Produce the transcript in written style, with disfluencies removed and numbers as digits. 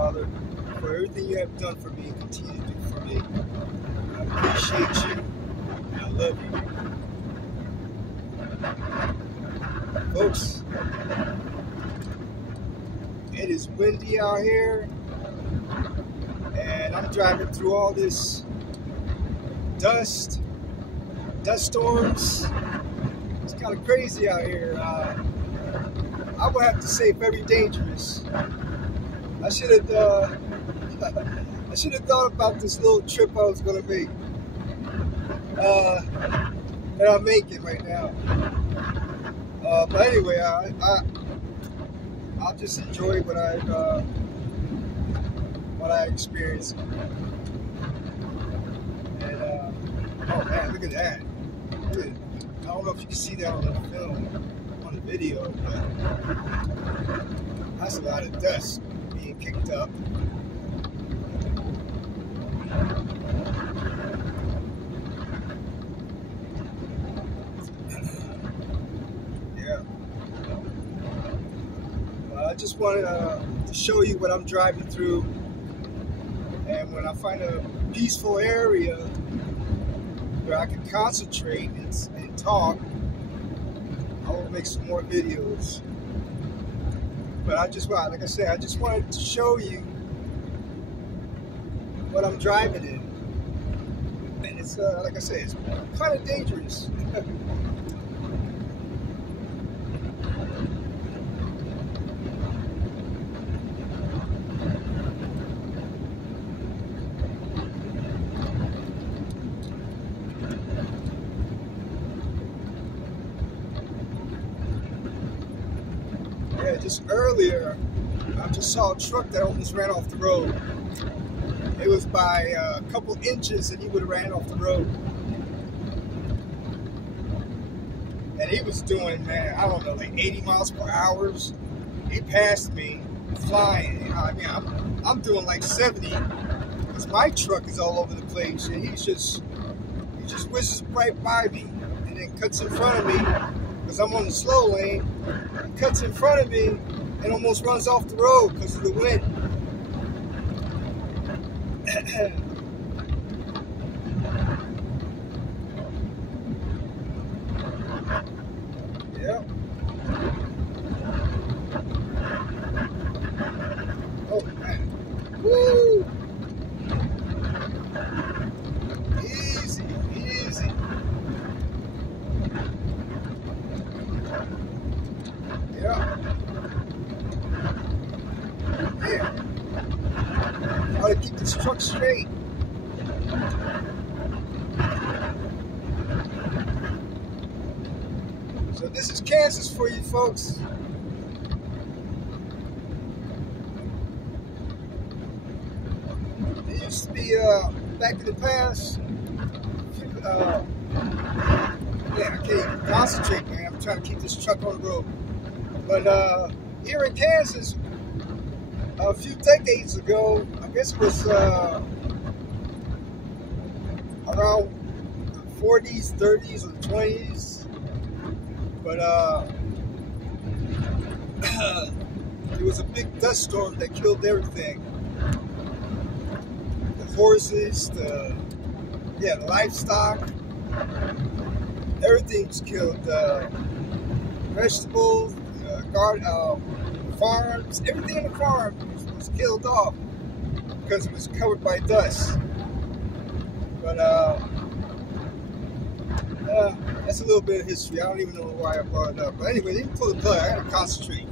Father, for everything you have done for me and continue to do for me. I appreciate you and I love you. Folks, it is windy out here, and I'm driving through all this dust storms. It's kind of crazy out here. I would have to say very dangerous. I should have thought about this little trip I was gonna make. That I'm making right now. But anyway, I'll just enjoy what I experienced. And oh man, look at that! Look at, I don't know if you can see that on the film, on the video, but that's a lot of dust being kicked up. Yeah. I just wanted to show you what I'm driving through, and when I find a peaceful area where I can concentrate and talk, I will make some more videos. But like I said, I just wanted to show you what I'm driving in, and it's like I said, it's kind of dangerous. Yeah, just earlier, I just saw a truck that almost ran off the road. It was by a couple inches and he would have ran off the road. And he was doing, man, I don't know, like 80 miles per hour. He passed me flying. I mean, I'm doing like 70 because my truck is all over the place, and he just whizzes right by me and then cuts in front of me because I'm on the slow lane. He cuts in front of me and almost runs off the road because of the wind. Yep. Oh man. Woo! Easy, easy. Yeah. Yeah. How to keep this truck straight. So this is Kansas for you folks. It used to be back in the past. Yeah, I can't even concentrate, man. I'm trying to keep this truck on the road. But here in Kansas, a few decades ago, I guess it was around the 40s, 30s, or 20s. But there was a big dust storm that killed everything. The horses, the livestock, everything was killed. Vegetables, farms, everything in the farm was killed off because it was covered by dust. But that's a little bit of history. I don't even know why I brought it up. But anyway, they can pull the plug. I gotta concentrate.